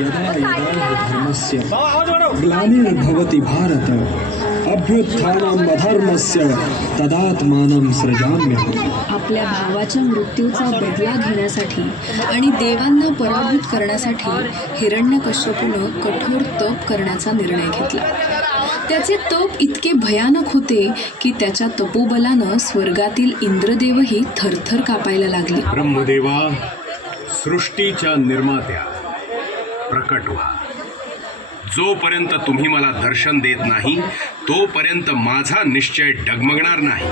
यदा यदा धर्मस्य ग्लानिर्भवति भारत अभ्युत्थानम् अधर्मस्य तदात्मानं सृजाम्यहम्. आपल्या भावाच्या मृत्यूचा बदला घेण्यासाठी आणि देवांना पराभूत करण्यासाठी हिरण्यकश्यपूनं कठोर तप करण्याचा निर्णय घेतला. त्याचे तप इतके भयानक होते की त्याच्या तपोबलानं स्वर्गातील इंद्रदेवही थरथर कापायला लागले. ब्रह्मदेवा, सृष्टीच्या निर्मात्या, प्रकट व्हा. जोपर्यंत तुम्ही मला दर्शन देत नाही तोपर्यंत माझा निश्चय डगमगणार नाही.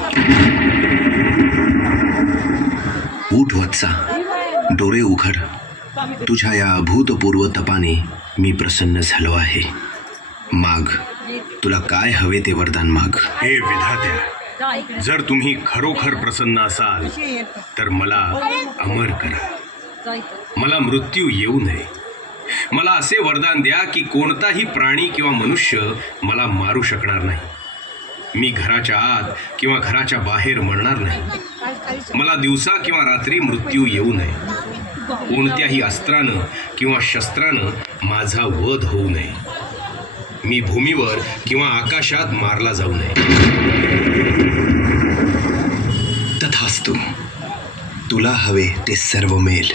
उठ वत्सा, डोळे उघड. तुझ्या या अभूतपूर्व तपाने मी प्रसन्न झालो आहे. माग, तुला काय हवे ते वरदान माग. हे विधात्या, जर तुम्ही खरोखर प्रसन्न असाल तर मला अमर करा. मला मृत्यू येऊ नये. मला असे वरदान द्या की कोणताही प्राणी किंवा मनुष्य मला मारू शकणार नाही. मी घराच्या आत किंवा घराच्या बाहेर मरणार नाही. मला दिवसा किंवा रात्री मृत्यू येऊ नये. कोणत्याही अस्त्रानं किंवा शस्त्रानं माझा वध होऊ नये. मी भूमीवर किंवा आकाशात मारला जाऊ नये. तथास्तु, तुला हवे ते सर्व मिळेल.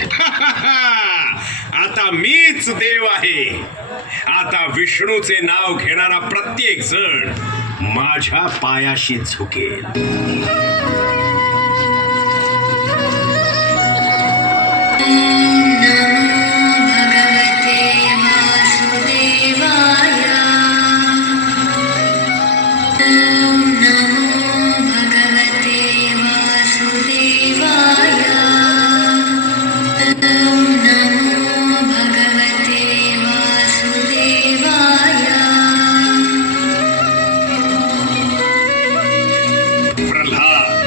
आता मीच देव आहे. आता विष्णूचे नाव घेणारा प्रत्येक जण माझ्या पायाशी झुकेल. प्रल्हाद,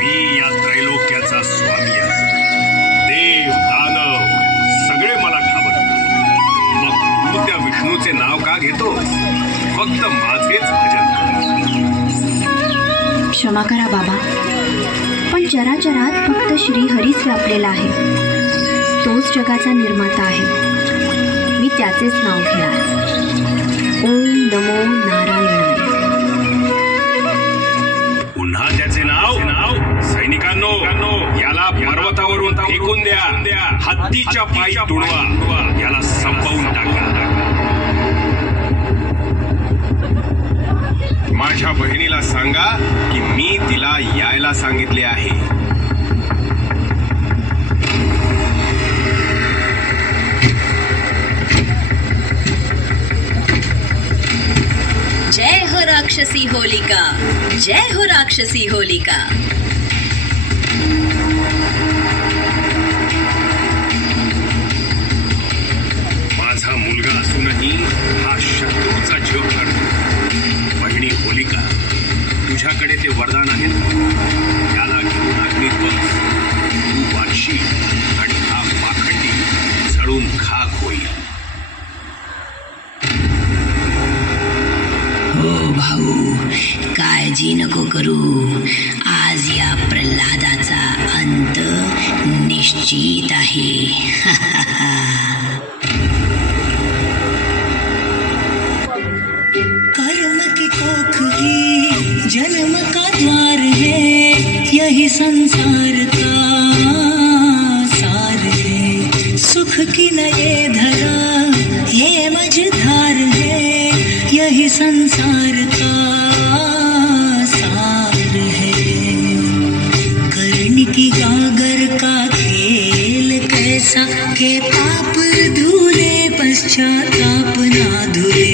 मी या त्रैलोक्याचा स्वामी आहे. देव दानव सगळे मला घाबरतात. मग तू त्या विष्णूचे नाव का घेतो? फक्त माझेच भजन कर. क्षमा करा बाबा, पण चराचरात फक्त श्रीहरीच व्यापलेला आहे. तोच जगाचा निर्माता आहे. मी त्याचेच नाव घेणार. ओम नमो नारायणाय. पुन्हा त्याचे नाव. सैनिकांनो, याला पर्वतावरून फेकून द्या. हत्तीच्या पायी तुडवा. याला संपवून टाका. माझ्या बहिणीला सांगा की मी तिला यायला सांगितले आहे. जय हो राक्षसी होलिका, जय हो राक्षसी होलिका. माझा मुलगा असूनही हा शत्रूचा जीव काढतो. बहिणी होलिका, तुझ्याकडे ते वरदान आहे. त्याला घेऊन अग्नीत बस. तू वाचशी आणि हा पाखंडी जळून खाक होईल. हो भाऊ, काळजी नको करू. आज या प्रल्हादाचा अंत निश्चित आहे. कर्म की कोख ही जन्म का द्वार है. यही संसार का सार है. सुख की न ये धरा, ये मझधार है. यही संसार का सार है. कर्ण की गागर का खेल कैसा के पाप धुले पश्चाताप ना धुले.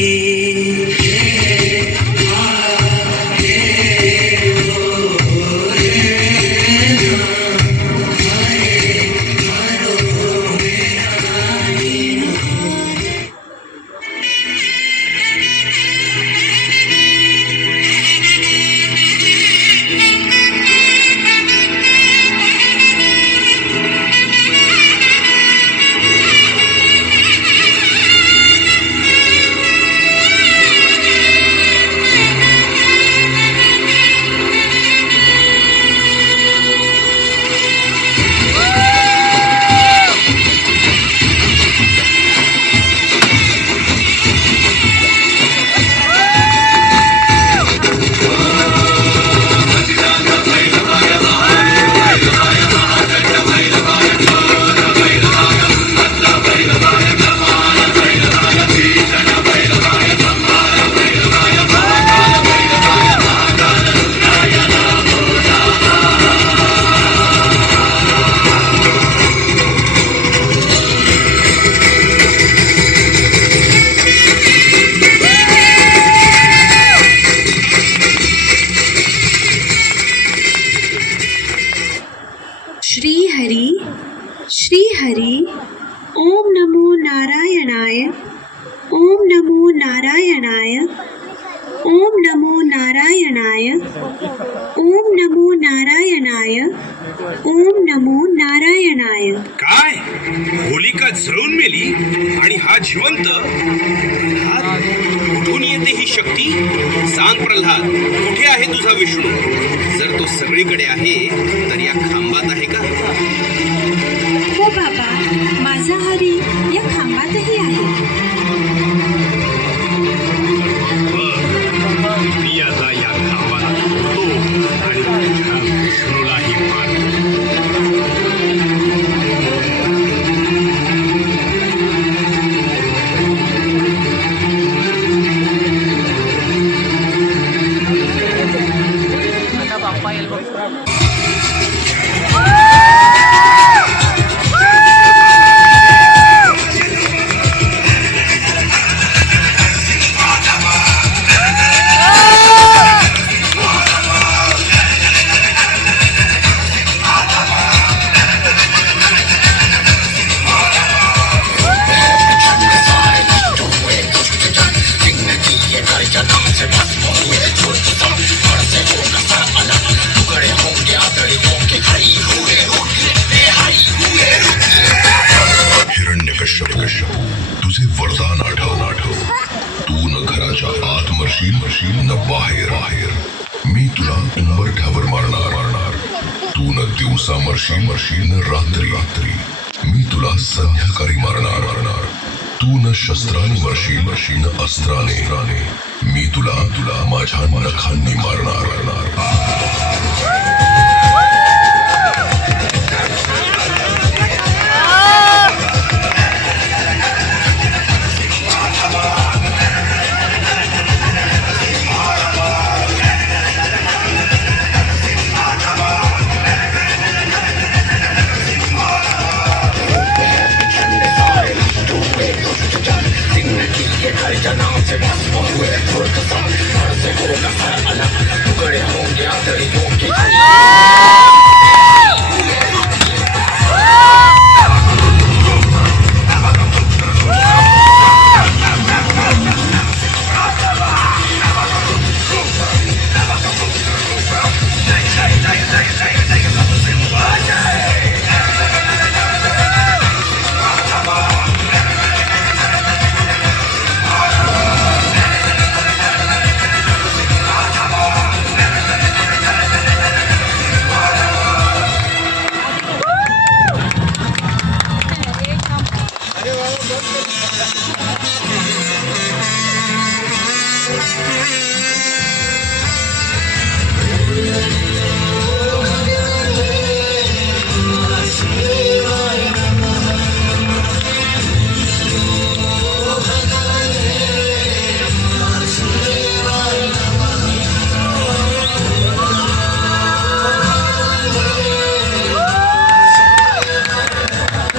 श्रीहरी श्रीहरी. ओम नमो नारायणाय. ओम नमो नारायणाय. ओम नमो नारायणाय. ओम नमो नारायणाय. ओम नमो नारायणाय. काय होलिका जळून मेली आणि हा जिवंत? प्रल्हाद, कुठून येते ही शक्ती? सांग प्रल्हाद, कुठे आहे तुझा विष्णू? जर तो सगळीकडे आहे तर या खांबात आहे का? हो बाबा, माझा हरी या खांबातही आहे. मी आता या खांबाला तोडतो आणि तुझ्या विष्णूलाही मारतो. हिरण्यकश्यप, तुझे वरदान आठव. तू न घराच्या आत मरशील न बाहेर. मी तुला उंबरठ्यावर मारणार. तू न दिवसा मरशील न रात्री. मी तुला संध्याकाळी मारणार. तू न शस्त्राने मरशील न अस्त्राने. मी तुला माझ्या नखांनी मारणार.